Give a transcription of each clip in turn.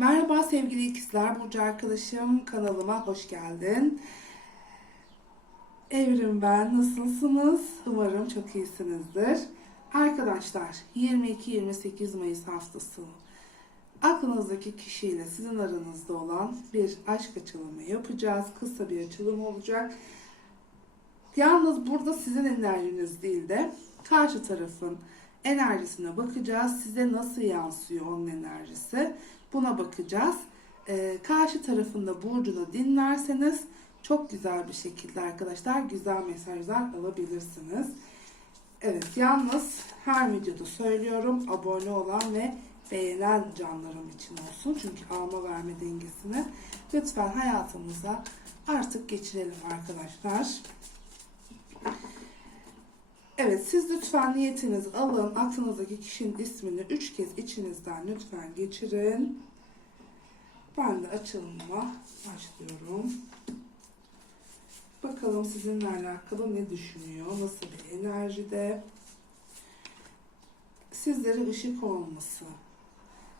Merhaba sevgili ikizler, Burcu arkadaşım kanalıma hoş geldin. Evrim ben, nasılsınız? Umarım çok iyisinizdir. Arkadaşlar 22-28 Mayıs haftası aklınızdaki kişiyle sizin aranızda olan bir aşk açılımı yapacağız. Kısa bir açılım olacak. Yalnız burada sizin enerjiniz değil de karşı tarafın enerjisine bakacağız. Size nasıl yansıyor onun enerjisi? Buna bakacağız. Ee, karşı tarafında burcunu dinlerseniz çok güzel bir şekilde arkadaşlar güzel mesajlar alabilirsiniz. Evet yalnız her videoda söylüyorum abone olan ve beğenen canlarım için olsun. Çünkü alma verme dengesini lütfen hayatımıza artık geçirelim arkadaşlar. Evet siz lütfen niyetinizi alın. Aklınızdaki kişinin ismini 3 kez içinizden lütfen geçirin. Ben de açılımıma başlıyorum. Bakalım sizinle alakalı ne düşünüyor? Nasıl bir enerjide? Sizlere ışık olması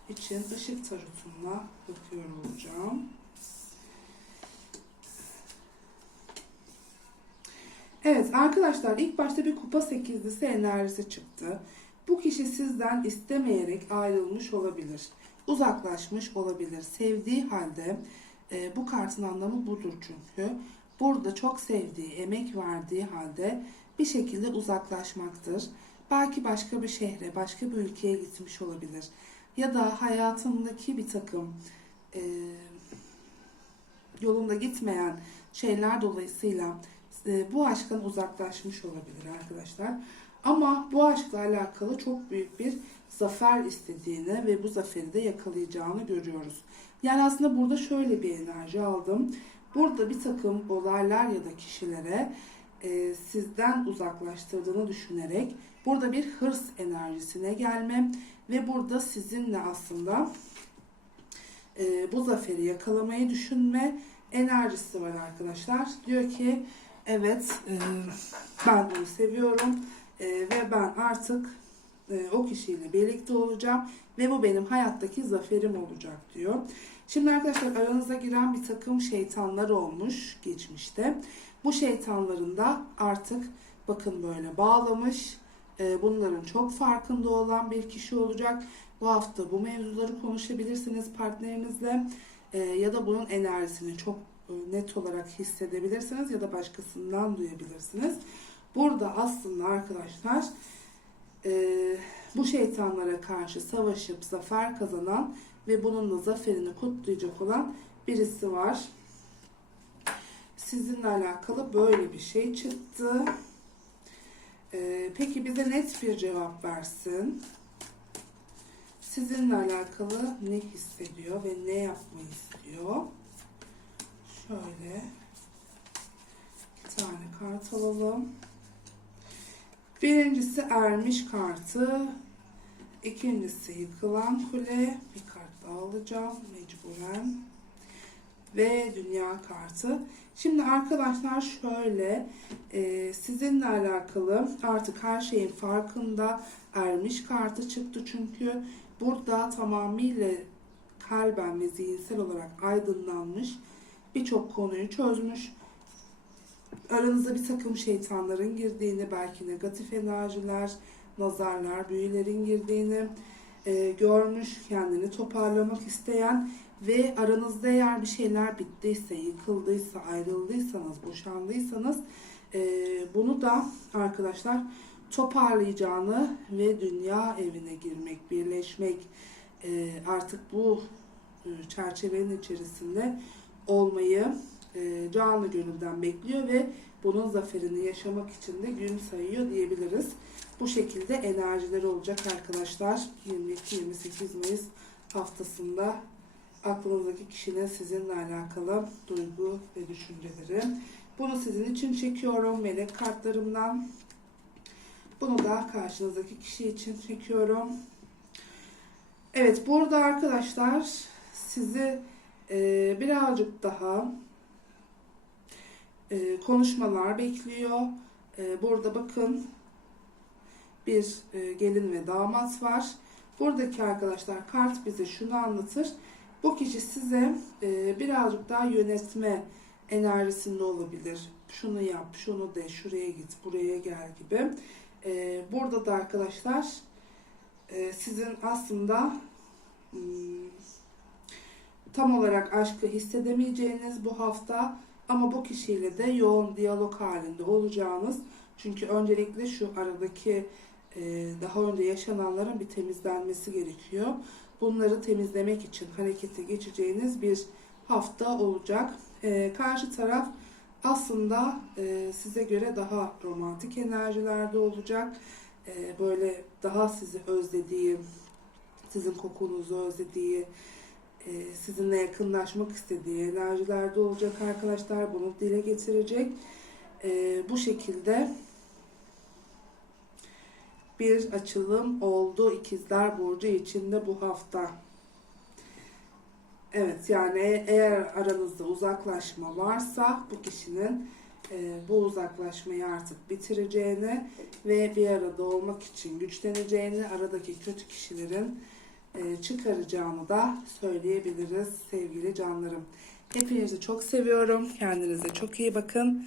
için ışık tarotumla bakıyor olacağım. Evet arkadaşlar ilk başta bir kupa sekizlisi enerjisi çıktı. Bu kişi sizden istemeyerek ayrılmış olabilir. Uzaklaşmış olabilir. Sevdiği halde e, bu kartın anlamı budur çünkü. Burada çok sevdiği, emek verdiği halde bir şekilde uzaklaşmaktır. Belki başka bir şehre, başka bir ülkeye gitmiş olabilir. Ya da hayatındaki bir takım e, yolunda gitmeyen şeyler dolayısıyla bu aşktan uzaklaşmış olabilir arkadaşlar. Ama bu aşkla alakalı çok büyük bir zafer istediğini ve bu zaferi de yakalayacağını görüyoruz. Yani aslında burada şöyle bir enerji aldım. Burada bir takım olaylar ya da kişilere e, sizden uzaklaştırdığını düşünerek burada bir hırs enerjisine gelme ve burada sizinle aslında e, bu zaferi yakalamayı düşünme enerjisi var arkadaşlar. Diyor ki evet e, ben onu seviyorum e, ve ben artık e, o kişiyle birlikte olacağım ve bu benim hayattaki zaferim olacak diyor. Şimdi arkadaşlar aranıza giren bir takım şeytanlar olmuş geçmişte. Bu şeytanların da artık bakın böyle bağlamış. E, bunların çok farkında olan bir kişi olacak. Bu hafta bu mevzuları konuşabilirsiniz partnerinizle e, ya da bunun enerjisini çok net olarak hissedebilirsiniz ya da başkasından duyabilirsiniz. Burada aslında arkadaşlar e, bu şeytanlara karşı savaşıp zafer kazanan ve bununla zaferini kutlayacak olan birisi var. Sizinle alakalı böyle bir şey çıktı. E, peki bize net bir cevap versin. Sizinle alakalı ne hissediyor ve ne yapmayı istiyor? Şöyle iki tane kart alalım. Birincisi ermiş kartı. İkincisi yıkılan kule. Bir kart daha alacağım mecburen. Ve dünya kartı. Şimdi arkadaşlar şöyle e, sizinle alakalı artık her şeyin farkında ermiş kartı çıktı çünkü burada tamamıyla kalben ve zihinsel olarak aydınlanmış birçok konuyu çözmüş. Aranızda bir takım şeytanların girdiğini, belki negatif enerjiler, nazarlar, büyülerin girdiğini e, görmüş, kendini toparlamak isteyen ve aranızda eğer bir şeyler bittiyse, yıkıldıysa, ayrıldıysanız, boşandıysanız e, bunu da arkadaşlar toparlayacağını ve dünya evine girmek, birleşmek e, artık bu e, çerçevenin içerisinde olmayı e, canlı gönülden bekliyor ve bunun zaferini yaşamak için de gün sayıyor diyebiliriz. Bu şekilde enerjileri olacak arkadaşlar. 22-28 Mayıs haftasında aklınızdaki kişinin sizinle alakalı duygu ve düşünceleri. Bunu sizin için çekiyorum melek kartlarımdan. Bunu da karşınızdaki kişi için çekiyorum. Evet burada arkadaşlar sizi e, birazcık daha e, konuşmalar bekliyor. E, burada bakın bir e, gelin ve damat var. Buradaki arkadaşlar kart bize şunu anlatır. Bu kişi size e, birazcık daha yönetme enerjisinde olabilir. Şunu yap, şunu de, şuraya git, buraya gel gibi. E, burada da arkadaşlar e, sizin aslında hmm, tam olarak aşkı hissedemeyeceğiniz bu hafta ama bu kişiyle de yoğun diyalog halinde olacağınız. Çünkü öncelikle şu aradaki e, daha önce yaşananların bir temizlenmesi gerekiyor. Bunları temizlemek için harekete geçeceğiniz bir hafta olacak. E, karşı taraf aslında e, size göre daha romantik enerjilerde olacak. Böyle daha sizi özlediği, sizin kokunuzu özlediği, sizinle yakınlaşmak istediği enerjilerde olacak arkadaşlar. Bunu dile getirecek. E, bu şekilde bir açılım oldu İkizler Burcu içinde bu hafta. Evet yani eğer aranızda uzaklaşma varsa bu kişinin e, bu uzaklaşmayı artık bitireceğini ve bir arada olmak için güçleneceğini, aradaki kötü kişilerin e, çıkaracağını da söyleyebiliriz sevgili canlarım. Hepinizi çok seviyorum. Kendinize çok iyi bakın.